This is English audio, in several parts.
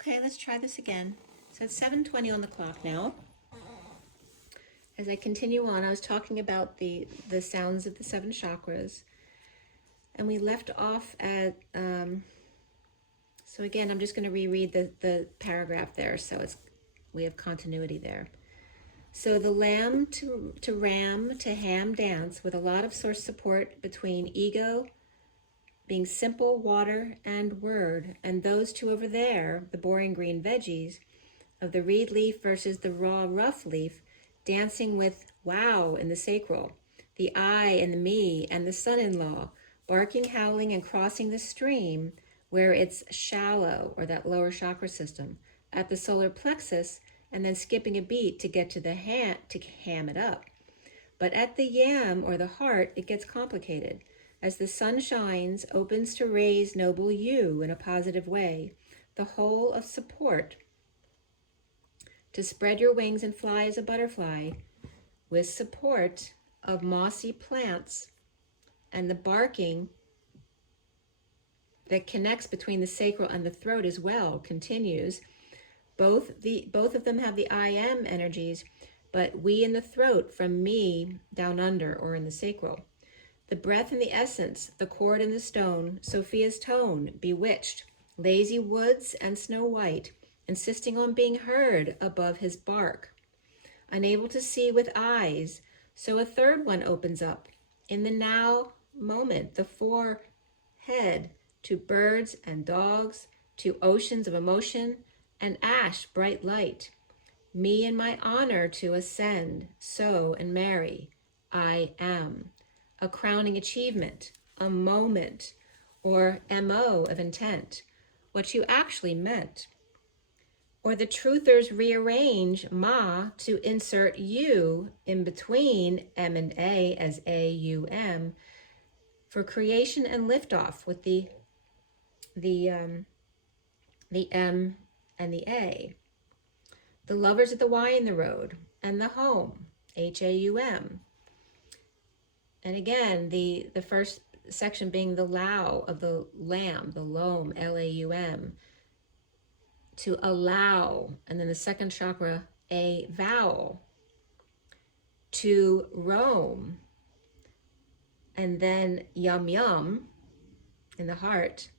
Okay, let's try this again. So it's 7:20 on the clock now. As I continue on, I was talking about the sounds of the seven chakras, and we left off at. So again, I'm just going to reread the paragraph there, so we have continuity there. So the lamb to ram to ham dance with a lot of source support between ego, being simple, water, and word, and those two over there, the boring green veggies, of the reed leaf versus the raw rough leaf, dancing with wow in the sacral, the I and the me and the son-in-law, barking, howling, and crossing the stream where it's shallow, or that lower chakra system, at the solar plexus, and then skipping a beat to get to the ham to ham it up. But at the yam, or the heart, it gets complicated. As the sun shines, opens to raise noble you in a positive way, the whole of support, to spread your wings and fly as a butterfly, with support of mossy plants and the barking that connects between the sacral and the throat as well continues. Both of them have the I am energies, but we in the throat from me down under, or in the sacral. The breath and the essence, the cord and the stone, Sophia's tone, bewitched, lazy woods and Snow White, insisting on being heard above his bark. Unable to see with eyes, so a third one opens up. In the now moment, the forehead to birds and dogs, to oceans of emotion, and ash bright light. Me in my honor to ascend, so and marry, I am. A crowning achievement, a moment, or MO of intent, what you actually meant. Or the truthers rearrange ma to insert you in between M and A as AUM for creation and liftoff with the M and the A. The lovers at the Y in the road, and the home, HAUM. And again, the first section being the Lao of the lamb, the loam, LAUM, to allow, and then the second chakra, a vowel, to roam, and then yum yum in the heart,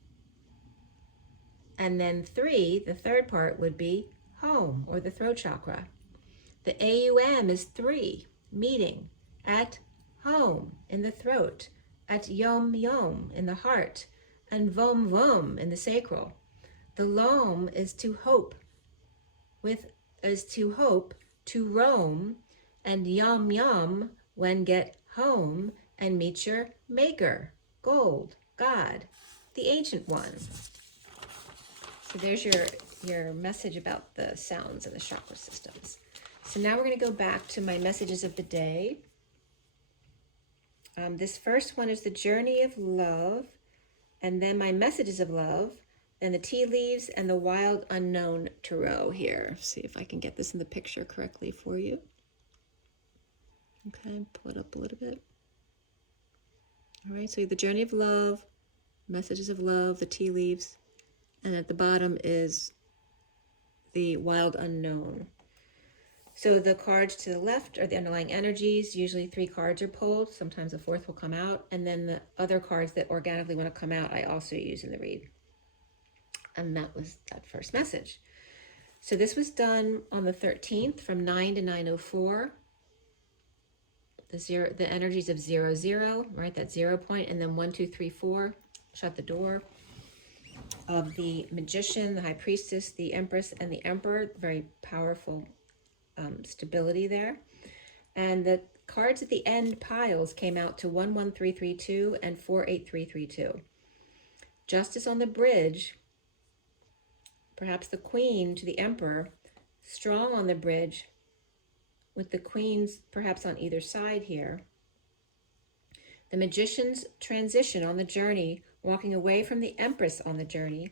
and then 3, the third part would be home, or the throat chakra. The AUM is 3, meeting at home in the throat, at yom yom in the heart, and vom vom in the sacral. The loam is to hope, to roam, and yum yum when get home and meet your maker, gold, God, the ancient one. So there's your message about the sounds and the chakra systems. So now we're going to go back to my messages of the day. This first one is the journey of love, and then my messages of love, then the tea leaves and the wild unknown tarot here. See if I can get this in the picture correctly for you. Okay, pull it up a little bit. All right, so the journey of love, messages of love, the tea leaves, and at the bottom is the wild unknown. So the cards to the left are the underlying energies. Usually 3 cards are pulled. Sometimes a 4th will come out. And then the other cards that organically want to come out, I also use in the read. And that was that first message. So this was done on the 13th from 9 to 9:04. The energies of 0, 0, right? That 0 point, and then 1, 2, 3, 4. Shut the door. Of the magician, the high priestess, the empress, and the emperor. Very powerful stability there. And the cards at the end piles came out to 11332 and 48332. Justice on the bridge, perhaps the queen to the emperor, strong on the bridge, with the queens perhaps on either side here. The magician's transition on the journey, walking away from the empress on the journey.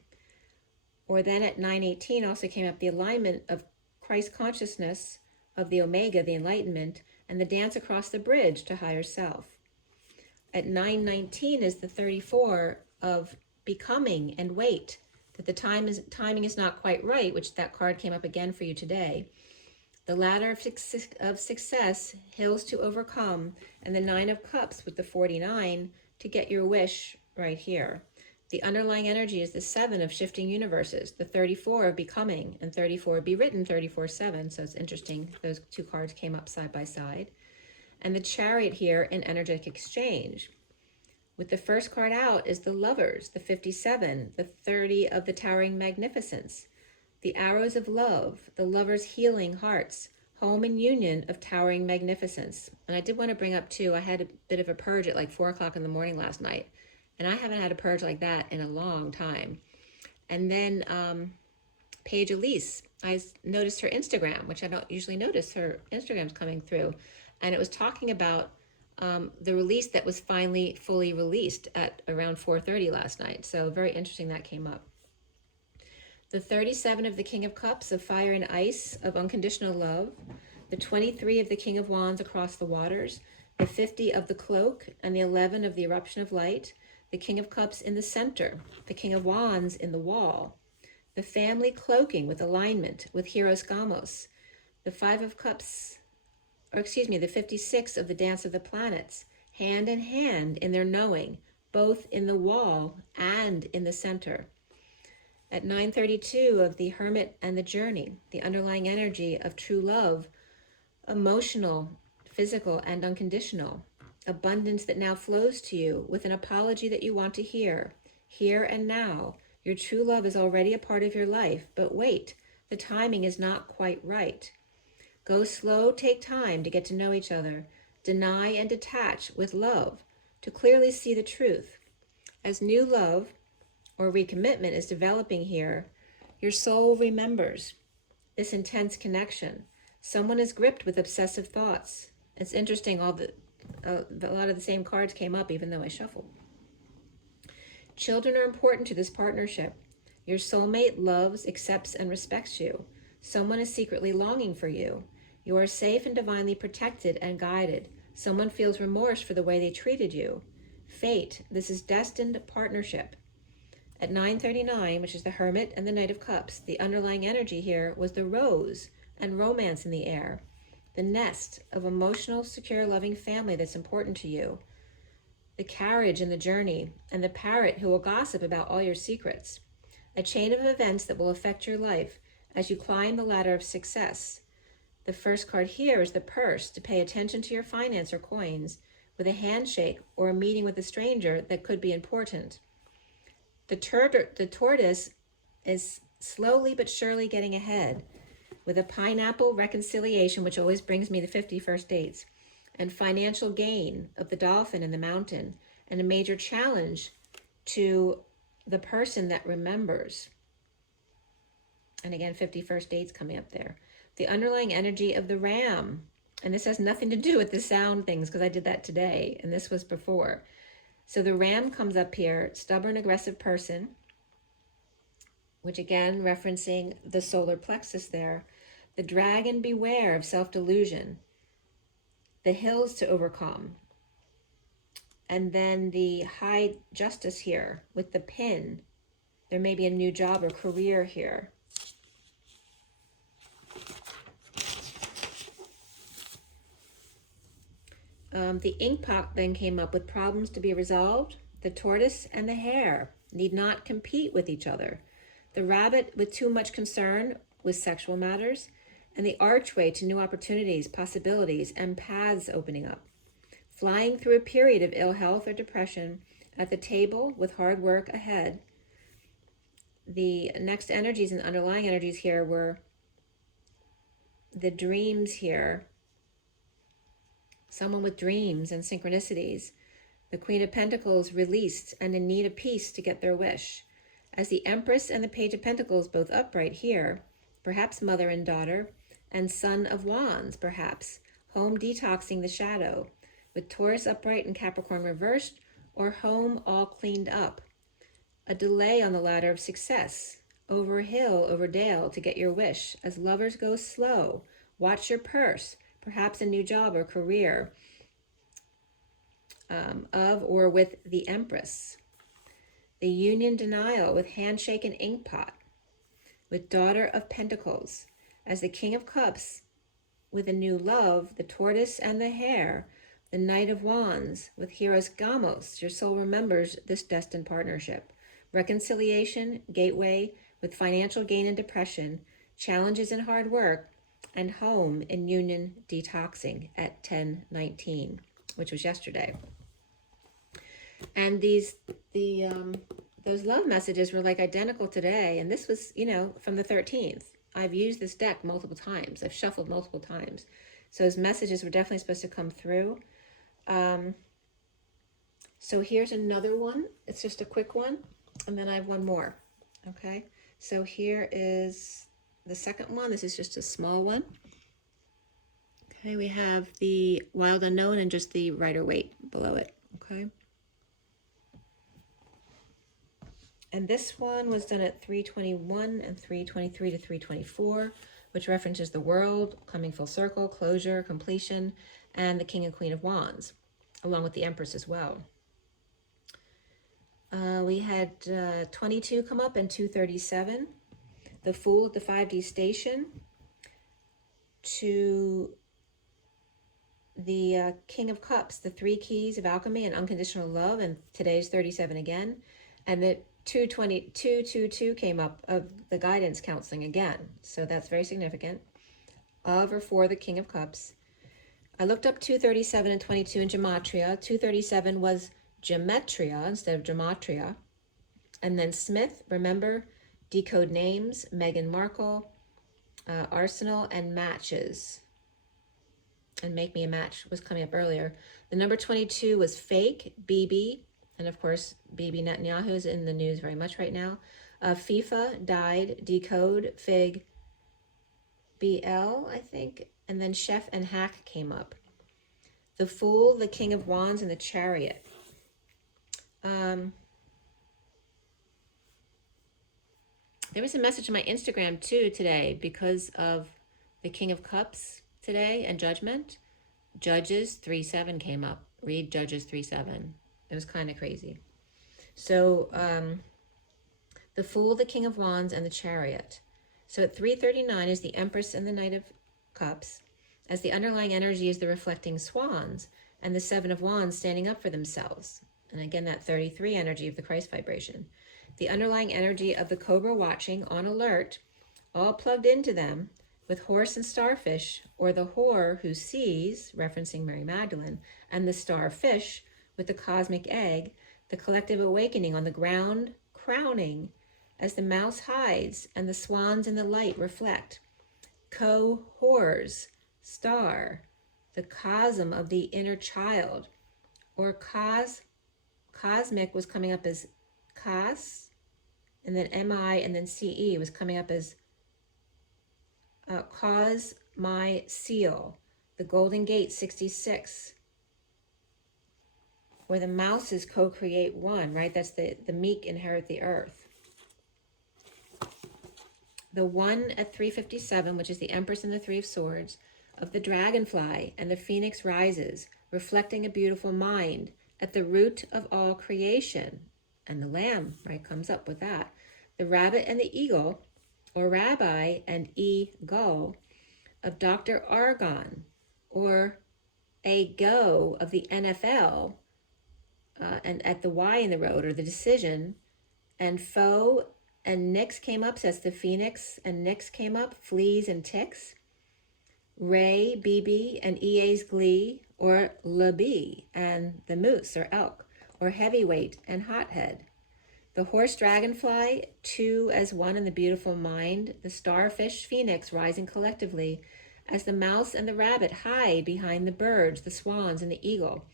Or then at 9:18 also came up the alignment of Christ consciousness, of the Omega, the enlightenment, and the dance across the bridge to higher self. At 9:19 is the 34 of becoming and wait, that the timing is not quite right, which that card came up again for you today. The ladder of success, hills to overcome, and the 9 of cups with the 49 to get your wish right here. The underlying energy is the 7 of shifting universes, the 34 of becoming, and 34 be written 34/7. So it's interesting. Those two cards came up side by side. And the Chariot here in energetic exchange. With the first card out is the Lovers, the 57, the 30 of the towering magnificence, the arrows of love, the lovers' healing hearts, home and union of towering magnificence. And I did want to bring up too, I had a bit of a purge at like 4 o'clock in the morning last night. And I haven't had a purge like that in a long time. And then Paige Elise, I noticed her Instagram, which I don't usually notice her Instagram's coming through. And it was talking about the release that was finally fully released at around 4:30 last night. So very interesting that came up. The 37 of the King of Cups, of fire and ice, of unconditional love. The 23 of the King of Wands across the waters. The 50 of the cloak, and the 11 of the eruption of light. The King of Cups in the center. The King of Wands in the wall. The family cloaking with alignment with Hieros Gamos. The 5 of Cups, the 56 of the Dance of the Planets, hand in hand in their knowing, both in the wall and in the center. At 9:32 of the Hermit and the Journey, the underlying energy of true love, emotional, physical, and unconditional. Abundance that now flows to you with an apology that you want to hear. Here and now, your true love is already a part of your life, but wait, the timing is not quite right. Go slow, take time to get to know each other. Deny and detach with love to clearly see the truth. As new love or recommitment is developing here, your soul remembers this intense connection. Someone is gripped with obsessive thoughts. It's interesting, a lot of the same cards came up even though I shuffled. Children are important to this partnership. Your soulmate loves, accepts, and respects you. Someone is secretly longing for you. You are safe and divinely protected and guided. Someone feels remorse for the way they treated you. Fate, this is destined partnership. At 9:39, which is the Hermit and the Knight of Cups, the underlying energy here was the rose and romance in the air. The nest of emotional, secure, loving family that's important to you. The carriage in the journey, and the parrot who will gossip about all your secrets. A chain of events that will affect your life as you climb the ladder of success. The first card here is the purse, to pay attention to your finance or coins, with a handshake or a meeting with a stranger that could be important. The tortoise is slowly but surely getting ahead, with a pineapple reconciliation, which always brings me the 51st dates, and financial gain of the dolphin and the mountain, and a major challenge to the person that remembers. And again, 51st dates coming up there. The underlying energy of the ram, and this has nothing to do with the sound things because I did that today and this was before. So the ram comes up here, stubborn, aggressive person, which again referencing the solar plexus there. The dragon, beware of self-delusion. The hills to overcome. And then the high justice here with the pin. There may be a new job or career here. The ink pot then came up with problems to be resolved. The tortoise and the hare need not compete with each other. The rabbit with too much concern with sexual matters, and the archway to new opportunities, possibilities, and paths opening up. Flying through a period of ill health or depression, at the table with hard work ahead. The next energies and underlying energies here were the dreams here. Someone with dreams and synchronicities. The Queen of Pentacles released and in need of peace to get their wish. As the Empress and the Page of Pentacles both upright here, perhaps mother and daughter, and Son of Wands, perhaps, home detoxing the shadow, with Taurus upright and Capricorn reversed, or home all cleaned up. A delay on the ladder of success, over hill, over dale to get your wish, as lovers go slow. Watch your purse, perhaps a new job or career of or with the Empress. the union denial with handshake and inkpot, with daughter of pentacles, as the king of cups with a new love, the tortoise and the hare, the knight of wands with hieros gamos. Your soul remembers this destined partnership. Reconciliation, gateway with financial gain and depression, challenges and hard work, and home in union detoxing at 10:19, which was yesterday. And those love messages were like identical today, and this was, from the 13th. I've used this deck multiple times. I've shuffled multiple times. So his messages were definitely supposed to come through. So here's another one. It's just a quick one, and then I have one more. Okay, so here is the second one. This is just a small one. Okay, we have the Wild Unknown and just the Rider-Waite below it. Okay. And this one was done at 3:21 and 3:23 to 3:24, which references the world, coming full circle, closure, completion, and the King and Queen of Wands, along with the Empress as well. We had 22 come up and 237. The Fool at the 5D station to the King of Cups, the 3 keys of alchemy and unconditional love, and today's 37 again. And the 222 came up of the guidance counseling again. So that's very significant. Of or for the King of Cups. I looked up 237 and 22 in Gematria. 237 was Gematria instead of Gematria. And then Smith, remember, decode names, Meghan Markle, Arsenal, and matches. And Make Me a Match was coming up earlier. The number 22 was fake, Bibi. And of course, Bibi Netanyahu is in the news very much right now. FIFA died, decode, fig, BL, I think. And then Chef and Hack came up. The Fool, the King of Wands, and the Chariot. There was a message on my Instagram too today because of the King of Cups today and Judgment. Judges 3:7 came up. Read Judges 3:7. It was kind of crazy. So the Fool, the King of Wands, and the Chariot. So at 3:39 is the Empress and the Knight of Cups, as the underlying energy is the reflecting swans and the 7 of Wands standing up for themselves. And again, that 33 energy of the Christ vibration. The underlying energy of the Cobra watching, on alert, all plugged into them with horse and starfish, or the whore who sees, referencing Mary Magdalene, and the starfish with the cosmic egg, the collective awakening on the ground, crowning as the mouse hides and the swans in the light reflect. Co-whores, star, the cosm of the inner child, or cosmic was coming up as cos, and then MI, and then CE was coming up as cause my seal, the Golden Gate 66, where the mouses co-create one, right? That's the meek inherit the earth. The 1 at 3:57, which is the Empress and the 3 of Swords, of the dragonfly and the phoenix rises, reflecting a beautiful mind at the root of all creation. And the lamb, right, comes up with that. The rabbit and the eagle, or rabbi and e-gull, of Dr. Argon, or a go of the NFL, and at the Y in the road, or the decision, and foe and Nyx came up, says the phoenix, and Nyx came up, fleas and ticks. Ray, BB, and EA's glee, or LeBee, and the moose, or elk, or heavyweight and hothead. The horse dragonfly, 2 as 1 in the beautiful mind, the starfish phoenix rising collectively, as the mouse and the rabbit hide behind the birds, the swans, and the eagle,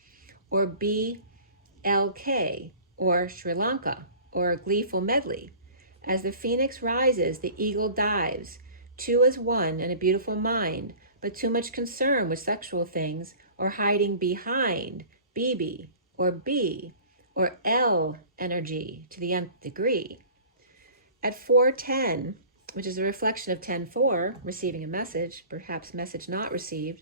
or BLK, or Sri Lanka, or a gleeful medley. As the phoenix rises, the eagle dives, 2 as 1 in a beautiful mind, but too much concern with sexual things, or hiding behind BB, or B, or L energy to the nth degree. At 4:10, which is a reflection of 10:4, receiving a message, perhaps message not received,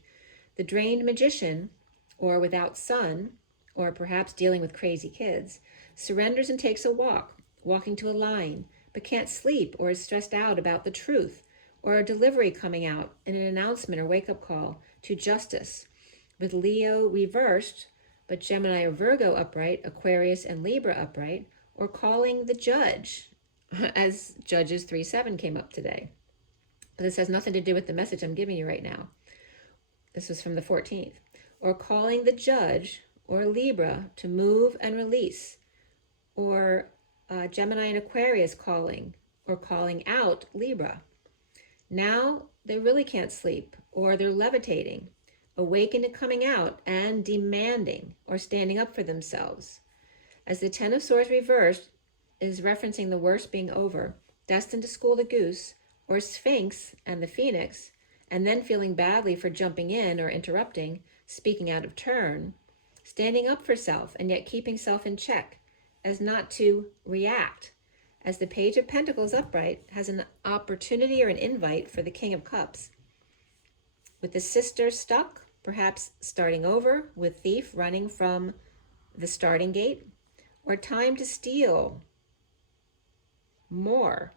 the drained magician, or without sun, or perhaps dealing with crazy kids, surrenders and takes a walk, walking to a line, but can't sleep or is stressed out about the truth, or a delivery coming out in an announcement or wake-up call to justice, with Leo reversed, but Gemini or Virgo upright, Aquarius and Libra upright, or calling the judge, as Judges 3:7 came up today. But this has nothing to do with the message I'm giving you right now. This was from the 14th. Or calling the judge or Libra to move and release, or Gemini and Aquarius calling or calling out Libra. Now they really can't sleep, or they're levitating, awakened and coming out and demanding or standing up for themselves. As the Ten of Swords reversed is referencing the worst being over, destined to school the goose, or Sphinx and the Phoenix, and then feeling badly for jumping in or interrupting, speaking out of turn, standing up for self and yet keeping self in check, as not to react, as the Page of Pentacles upright has an opportunity or an invite for the King of Cups. With the sister stuck, perhaps starting over, with thief running from the starting gate, or time to steal more.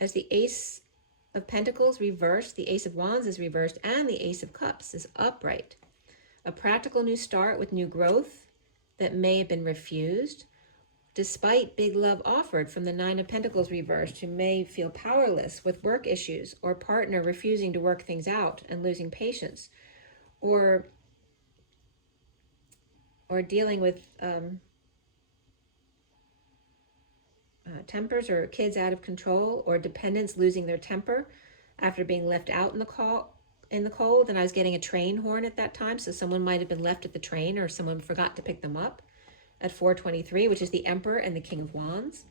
As the Ace of Pentacles reversed, the Ace of Wands is reversed, and the Ace of Cups is upright. A practical new start with new growth that may have been refused, despite big love offered from the Nine of Pentacles reversed, who may feel powerless with work issues, or partner refusing to work things out and losing patience, or dealing with tempers, or kids out of control, or dependents losing their temper after being left out in the cold. And I was getting a train horn at that time, so someone might have been left at the train, or someone forgot to pick them up at 423, which is the Emperor and the King of Wands.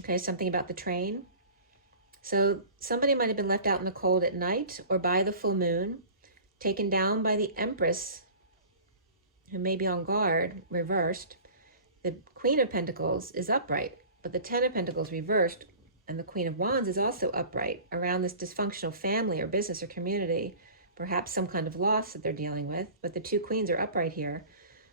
Okay, something about the train. So somebody might have been left out in the cold at night or by the full moon, taken down by the Empress, who may be on guard, reversed. The Queen of Pentacles is upright, but the Ten of Pentacles reversed, and the Queen of Wands is also upright around this dysfunctional family or business or community, perhaps some kind of loss that they're dealing with, but the two queens are upright here.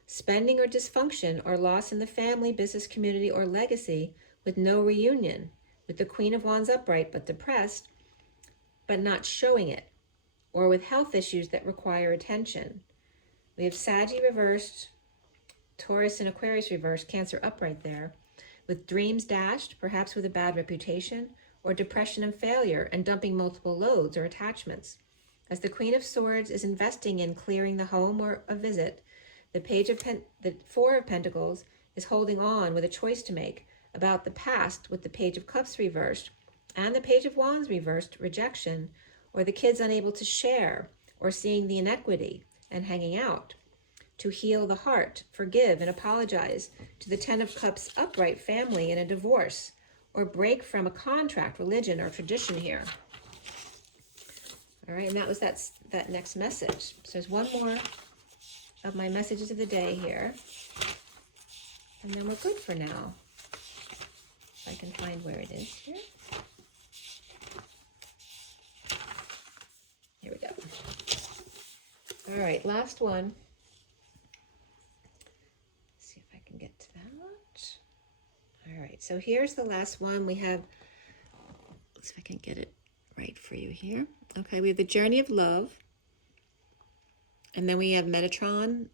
Spending or dysfunction or loss in the family, business, community, or legacy with no reunion, with the Queen of Wands upright but depressed, but not showing it, or with health issues that require attention. We have Saggy reversed, Taurus and Aquarius reversed, Cancer upright there, with dreams dashed, perhaps with a bad reputation, or depression and failure, and dumping multiple loads or attachments. As the Queen of Swords is investing in clearing the home or a visit, the Four of Pentacles is holding on with a choice to make about the past, with the Page of Cups reversed and the Page of Wands reversed, rejection, or the kids unable to share, or seeing the inequity and hanging out. To heal the heart, forgive and apologize to the Ten of Cups upright, family in a divorce, or break from a contract, religion, or tradition here. All right, and that was that next message. So there's one more of my messages of the day here, and then we're good for now. If I can find where it is here. Here we go. All right, last one. Get to that. All right, so here's the last one. We have, let's see if I can get it right for you here. Okay, we have the Journey of Love, and then we have Metatron,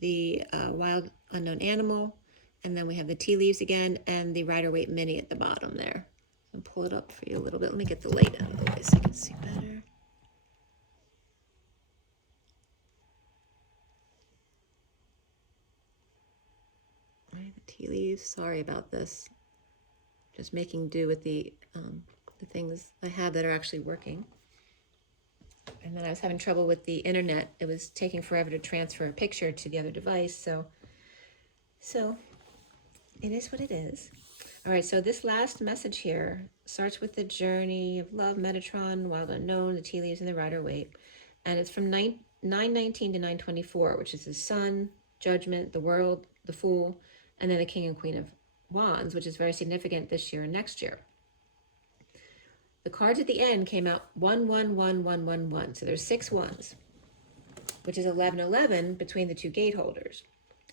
the Wild Unknown Animal, and then we have the tea leaves again, and the Rider-Waite Mini at the bottom there. I'll pull it up for you a little bit. Let me get the light out of the way so you can see better. Tea leaves. Sorry about this. Just making do with the things I have that are actually working. And then I was having trouble with the internet. It was taking forever to transfer a picture to the other device. So it is what it is. All right, so this last message here starts with the Journey of Love, Metatron, Wild Unknown, the tea leaves, and the Rider-Waite. And it's from 919 to 924, which is the Sun, Judgment, the World, the Fool, and then the King and Queen of Wands, which is very significant this year and next year. The cards at the end came out 11111. So there's 6 ones, which is 1111 between the two gate holders.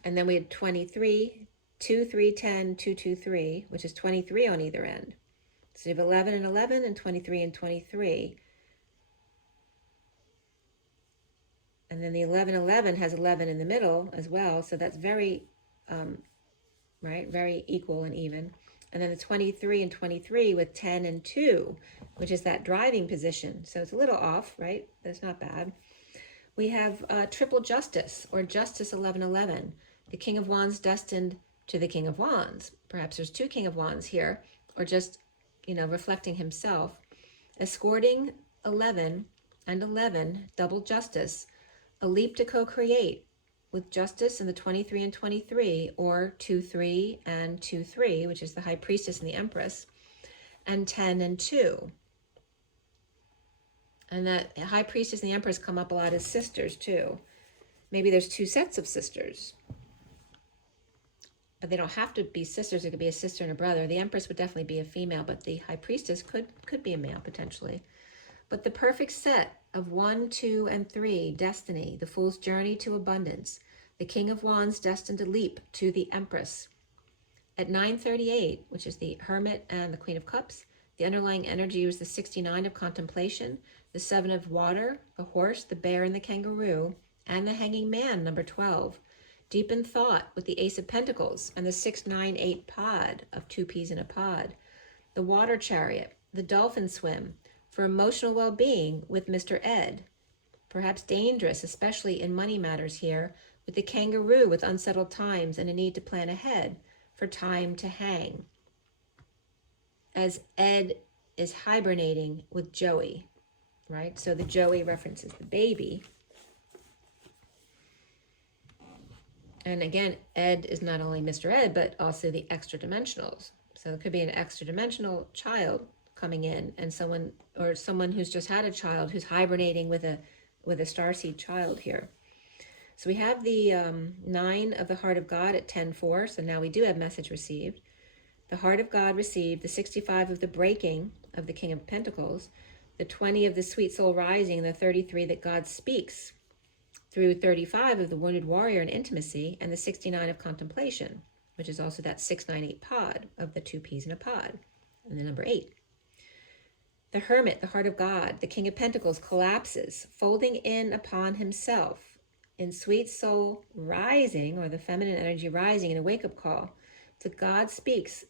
And then we had 23, 2, 3, 10, 2, 2, 3, which is 23 on either end. So you have 11 and 11 and 23 and 23. And then the 11, 11 has 11 in the middle as well. So that's very, right, very equal and even. And then the 23 and 23 with 10 and 2, which is that driving position. So it's a little off, right? That's not bad. We have triple justice, or justice 11, 11. The King of Wands destined to the King of Wands. Perhaps there's two King of Wands here, or just, reflecting himself. Escorting 11 and 11, double justice. A leap to co-create with justice in the 23 and 23, or 2, 3 and 2, 3, which is the High Priestess and the Empress, and 10 and 2. And that High Priestess and the Empress come up a lot as sisters too. Maybe there's two sets of sisters. But they don't have to be sisters. It could be a sister and a brother. The Empress would definitely be a female, but the High Priestess could be a male potentially. But the perfect set of 1, 2, and 3, destiny, the Fool's journey to abundance, the King of Wands destined to leap to the Empress. At 9:38, which is the Hermit and the Queen of Cups, the underlying energy was the 69 of contemplation, the 7 of water, the horse, the bear, and the kangaroo, and the hanging man, number 12. Deep in thought with the Ace of Pentacles and the 698 pod of 2 peas in a pod. The water chariot, the dolphin swim, for emotional well-being with Mr. Ed. Perhaps dangerous, especially in money matters here, with the kangaroo with unsettled times and a need to plan ahead for time to hang. As Ed is hibernating with Joey, right? So the Joey references the baby. And again, Ed is not only Mr. Ed, but also the extra dimensionals. So it could be an extra dimensional child coming in, and someone who's just had a child who's hibernating with a starseed child here. So we have the 9 of the Heart of God at 10:4. So now we do have message received. The Heart of God received the 65 of the breaking of the King of Pentacles, the 20 of the Sweet Soul Rising, and the 33 that God speaks through 35 of the Wounded Warrior and intimacy, and the 69 of contemplation, which is also that 698 pod of the 2 peas in a pod, and the number 8. The Hermit, the Heart of God, the King of Pentacles collapses, folding in upon himself in Sweet Soul Rising, or the feminine energy rising in a wake-up call. To God speaks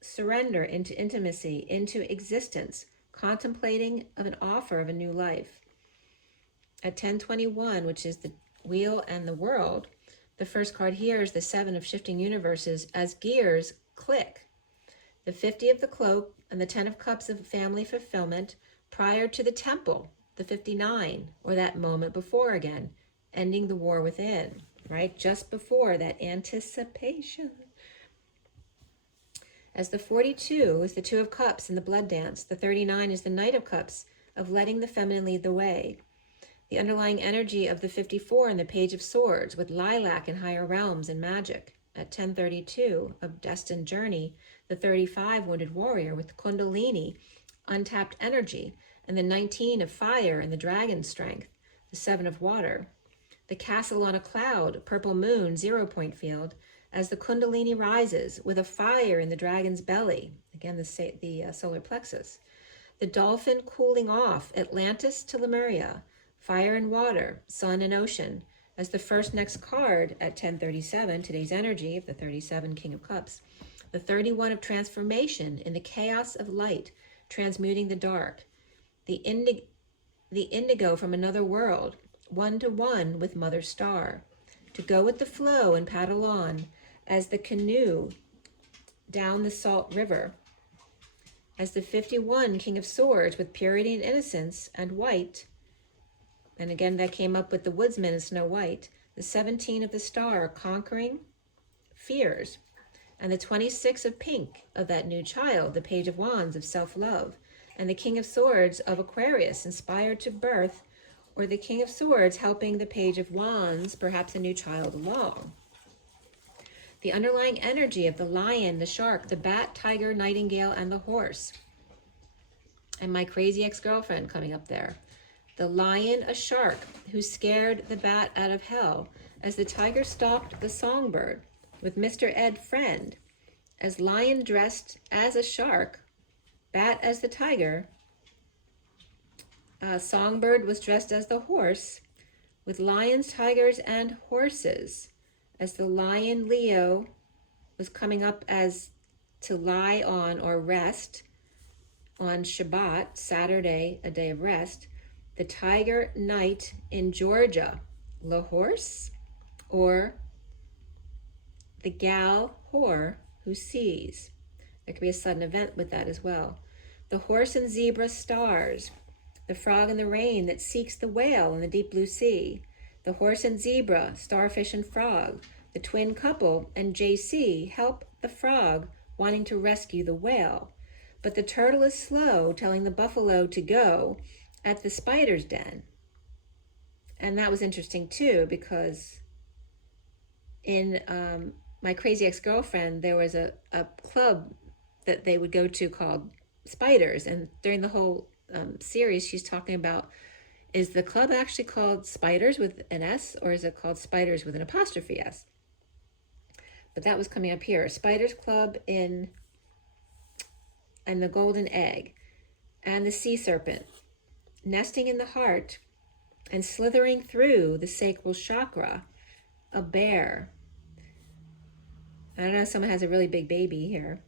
surrender into intimacy, into existence, contemplating of an offer of a new life. At 10:21, which is the Wheel and the World, the first card here is the 7 of shifting universes as gears click. The 50 of the Cloak and the 10 of Cups of family fulfillment prior to the Temple, the 59, or that moment before again, ending the war within, right? Just before that anticipation. As the 42 is the 2 of Cups and the Blood Dance, the 39 is the Knight of Cups of letting the feminine lead the way. The underlying energy of the 54 and the Page of Swords with lilac and higher realms and magic. At 10:32 of Destined Journey, the 35 Wounded Warrior with Kundalini, untapped energy, and the 19 of Fire and the Dragon Strength, the 7 of Water. The Castle on a Cloud, Purple Moon, 0-point field, as the Kundalini rises with a fire in the dragon's belly, again the solar plexus. The Dolphin cooling off, Atlantis to Lemuria, Fire and Water, Sun and Ocean, as the first next card at 10:37, today's energy of the 37 King of Cups. The 31 of Transformation in the chaos of light, transmuting the dark. The indigo from another world, 1-to-1 with Mother Star. To go with the flow and paddle on as the canoe down the salt river. As the 51 King of Swords with purity and innocence and white. And again, that came up with the Woodsman and Snow White. The 17 of the Star, conquering fears. And the 26 of Pink of that new child, the Page of Wands of self-love. And the King of Swords of Aquarius, inspired to birth, or the King of Swords helping the Page of Wands, perhaps a new child along. The underlying energy of the lion, the shark, the bat, tiger, nightingale, and the horse. And my crazy ex-girlfriend coming up there. The lion a shark who scared the bat out of hell, as the tiger stalked the songbird with Mr. Ed friend, as lion dressed as a shark, bat as the tiger, songbird was dressed as the horse, with lions, tigers, and horses, as the lion Leo was coming up as to lie on or rest on Shabbat, Saturday, a day of rest. The tiger night in Georgia, the horse, or the gal whore who sees. There could be a sudden event with that as well. The horse and zebra stars, the frog in the rain that seeks the whale in the deep blue sea. The horse and zebra, starfish and frog, the twin couple and JC help the frog wanting to rescue the whale. But the turtle is slow, telling the buffalo to go at the spider's den. And that was interesting too, because in My Crazy Ex-Girlfriend, there was a club that they would go to called Spiders. And during the whole series, she's talking about, is the club actually called Spiders with an S, or is it called Spiders with an apostrophe S? But that was coming up here. Spiders Club and the Golden Egg, and the Sea Serpent, nesting in the heart and slithering through the sacral chakra, a bear. I don't know, someone has a really big baby here.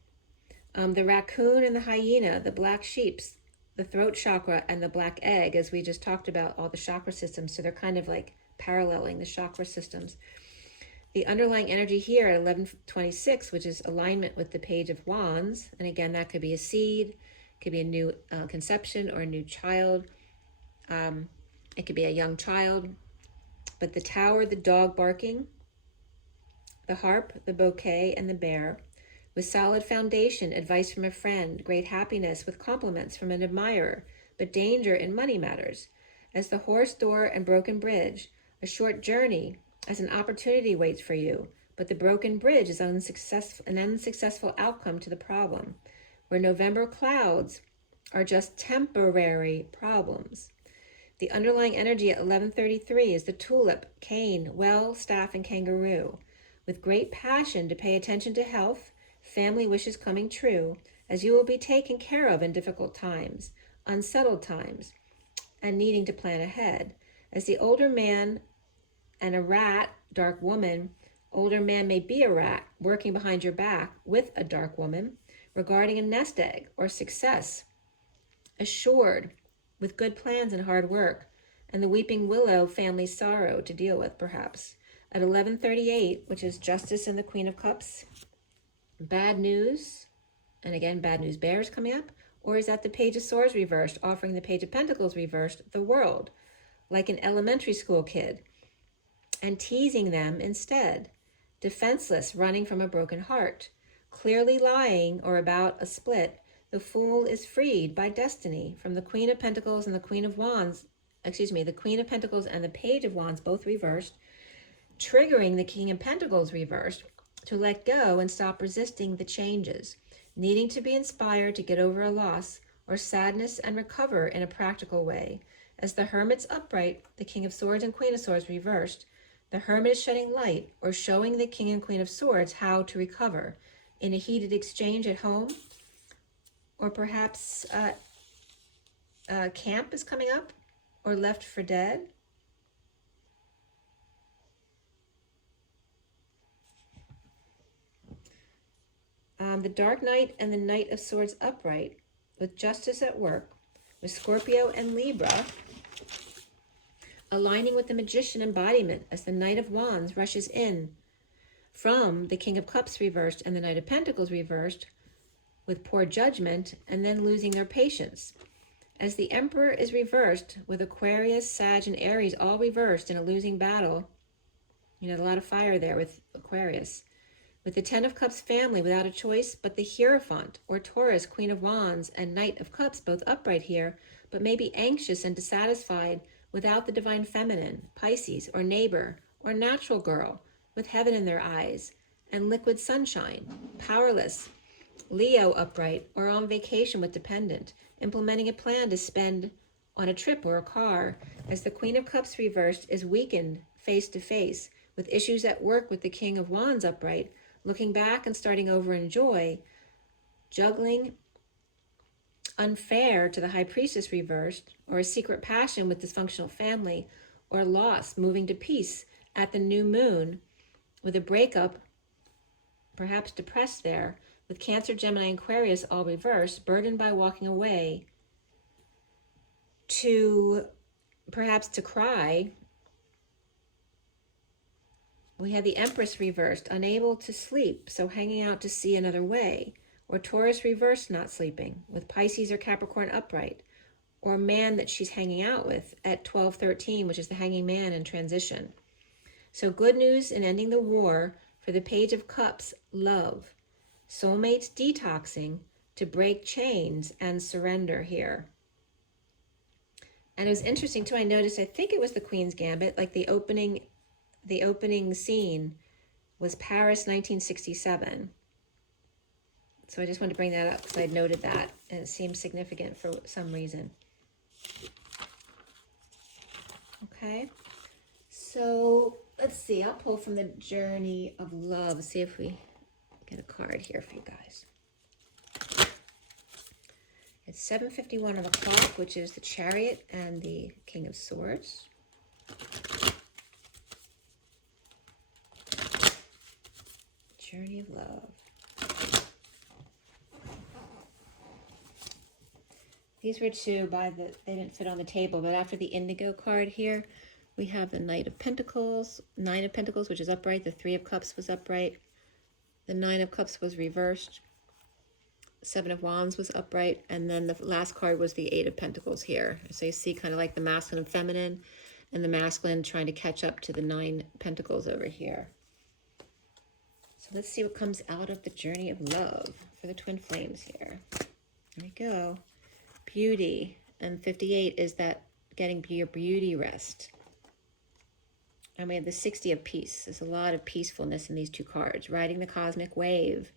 The raccoon and the hyena, the black sheeps, the throat chakra, and the black egg, as we just talked about all the chakra systems. So they're kind of like paralleling the chakra systems. The underlying energy here at 1126, which is alignment with the Page of Wands. And again, that could be a seed, could be a new conception or a new child. It could be a young child. But the tower, the dog barking, the harp, the bouquet, and the bear. With solid foundation, advice from a friend, great happiness with compliments from an admirer, but danger in money matters. As the horse door and broken bridge, a short journey as an opportunity waits for you, but the broken bridge is an unsuccessful outcome to the problem, where November clouds are just temporary problems. The underlying energy at 1133 is the tulip, cane, well, staff, and kangaroo, with great passion to pay attention to health, family wishes coming true, as you will be taken care of in difficult times, unsettled times, and needing to plan ahead. As the older man and a rat, dark woman, older man may be a rat working behind your back with a dark woman, regarding a nest egg or success, assured with good plans and hard work, and the weeping willow family sorrow to deal with perhaps. At 1138, which is Justice and the Queen of Cups, bad news, and again, bad news bears coming up, or is that the Page of Swords reversed, offering the Page of Pentacles reversed, the world, like an elementary school kid, and teasing them instead, defenseless, running from a broken heart, clearly lying or about a split. The fool is freed by destiny from the Queen of Pentacles and the Queen of Wands, the Queen of Pentacles and the Page of Wands, both reversed, triggering the King of Pentacles reversed, to let go and stop resisting the changes, needing to be inspired to get over a loss or sadness and recover in a practical way. As the Hermit's upright, the King of Swords and Queen of Swords reversed, the Hermit is shedding light or showing the King and Queen of Swords how to recover in a heated exchange at home, or perhaps camp is coming up, or left for dead. The Dark Knight and the Knight of Swords upright, with Justice at work, with Scorpio and Libra, aligning with the Magician embodiment as the Knight of Wands rushes in from the King of Cups reversed and the Knight of Pentacles reversed, with poor judgment, and then losing their patience. As the Emperor is reversed, with Aquarius, Sag, and Aries all reversed in a losing battle. A lot of fire there with Aquarius. With the Ten of Cups family without a choice, but the Hierophant, or Taurus, Queen of Wands, and Knight of Cups both upright here, but may be anxious and dissatisfied without the Divine Feminine, Pisces, or neighbor, or natural girl, with heaven in their eyes, and liquid sunshine, powerless, Leo upright, or on vacation with dependent, implementing a plan to spend on a trip or a car, as the Queen of Cups reversed is weakened face to face with issues at work with the King of Wands upright, looking back and starting over in joy, juggling unfair to the High Priestess reversed, or a secret passion with dysfunctional family, or loss moving to peace at the new moon with a breakup, perhaps depressed there, with Cancer, Gemini, and Aquarius all reversed, burdened by walking away, to perhaps to cry. We have the Empress reversed, unable to sleep, so hanging out to see another way. Or Taurus reversed, not sleeping, with Pisces or Capricorn upright. Or a man that she's hanging out with at 12-13, which is the hanging man in transition. So good news in ending the war for the Page of Cups, love. Soulmates detoxing to break chains and surrender here. And it was interesting too, I noticed, I think it was the Queen's Gambit, like the opening scene was Paris 1967. So I just wanted to bring that up because I noted that and it seemed significant for some reason. Okay, so let's see, I'll pull from the Journey of Love, see if we get a card here for you guys. It's 7:51 on the clock, which is the Chariot and the King of Swords. Journey of Love. These were two they didn't fit on the table, but after the Indigo card here, we have the Knight of Pentacles, Nine of Pentacles, which is upright. The Three of Cups was upright. The Nine of Cups was reversed. Seven of Wands was upright. And then the last card was the Eight of Pentacles here. So you see kind of like the masculine and feminine, and the masculine trying to catch up to the Nine Pentacles over here. So let's see what comes out of the Journey of Love for the Twin Flames here. There we go. Beauty. And 58 is that getting your beauty rest. And we have the 60 of Peace. There's a lot of peacefulness in these two cards. Riding the cosmic wave,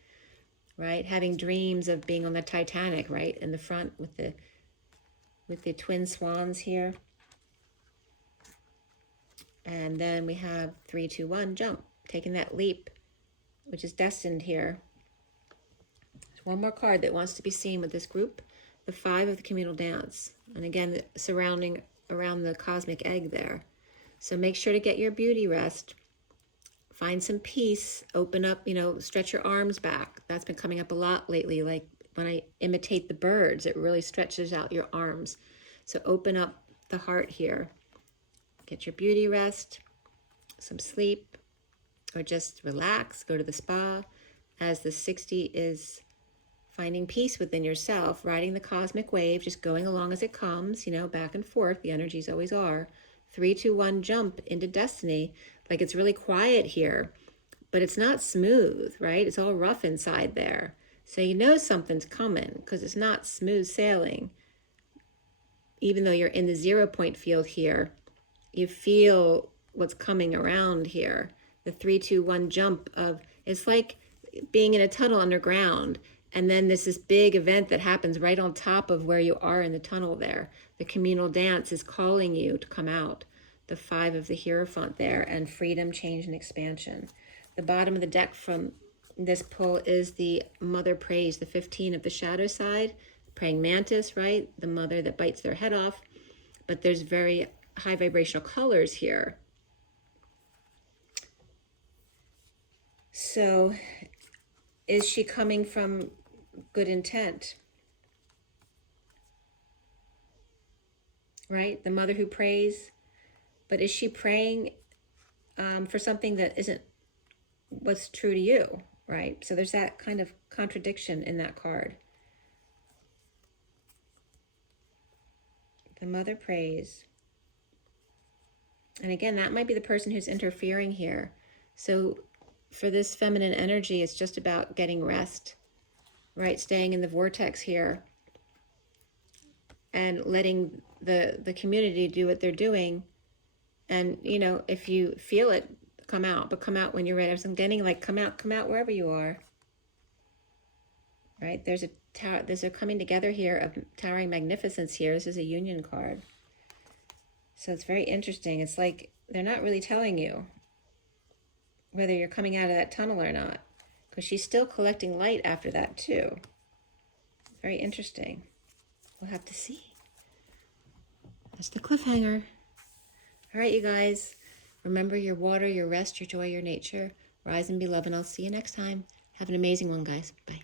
right? Having dreams of being on the Titanic, right? In the front with the twin swans here. And then we have 3, 2, 1, jump. Taking that leap, which is destined here. There's one more card that wants to be seen with this group. The 5 of the Communal Dance. And again, surrounding around the cosmic egg there. So make sure to get your beauty rest. Find some peace. Open up, stretch your arms back. That's been coming up a lot lately. Like when I imitate the birds, it really stretches out your arms. So open up the heart here. Get your beauty rest, some sleep, or just relax. Go to the spa. As the 60 is finding peace within yourself, riding the cosmic wave, just going along as it comes, back and forth. The energies always are. 3, 2, 1, jump into destiny. Like it's really quiet here, but it's not smooth, right? It's all rough inside there. So something's coming because it's not smooth sailing. Even though you're in the 0 point field here, you feel what's coming around here. The 3, 2, 1 jump it's like being in a tunnel underground. And then there's this big event that happens right on top of where you are in the tunnel there. The Communal Dance is calling you to come out. The 5 of the Hierophant there, and freedom, change, and expansion. The bottom of the deck from this pull is the Mother Prays, the 15 of the shadow side. Praying Mantis, right? The mother that bites their head off. But there's very high vibrational colors here. So is she coming from good intent? Right? The mother who prays. But is she praying for something that isn't what's true to you? Right? So there's that kind of contradiction in that card. The mother prays. And again, that might be the person who's interfering here. So for this feminine energy, it's just about getting rest, right? Staying in the vortex here and letting the community do what they're doing. And, if you feel it, come out, but come out when you're ready. I'm getting like, come out wherever you are, right? There's there's a coming together here of towering magnificence here. This is a union card. So it's very interesting. It's like they're not really telling you whether you're coming out of that tunnel or not, because she's still collecting light after that too. Very interesting. We'll have to see. That's the cliffhanger. All right, you guys. Remember your water, your rest, your joy, your nature. Rise and be loved, and I'll see you next time. Have an amazing one, guys. Bye.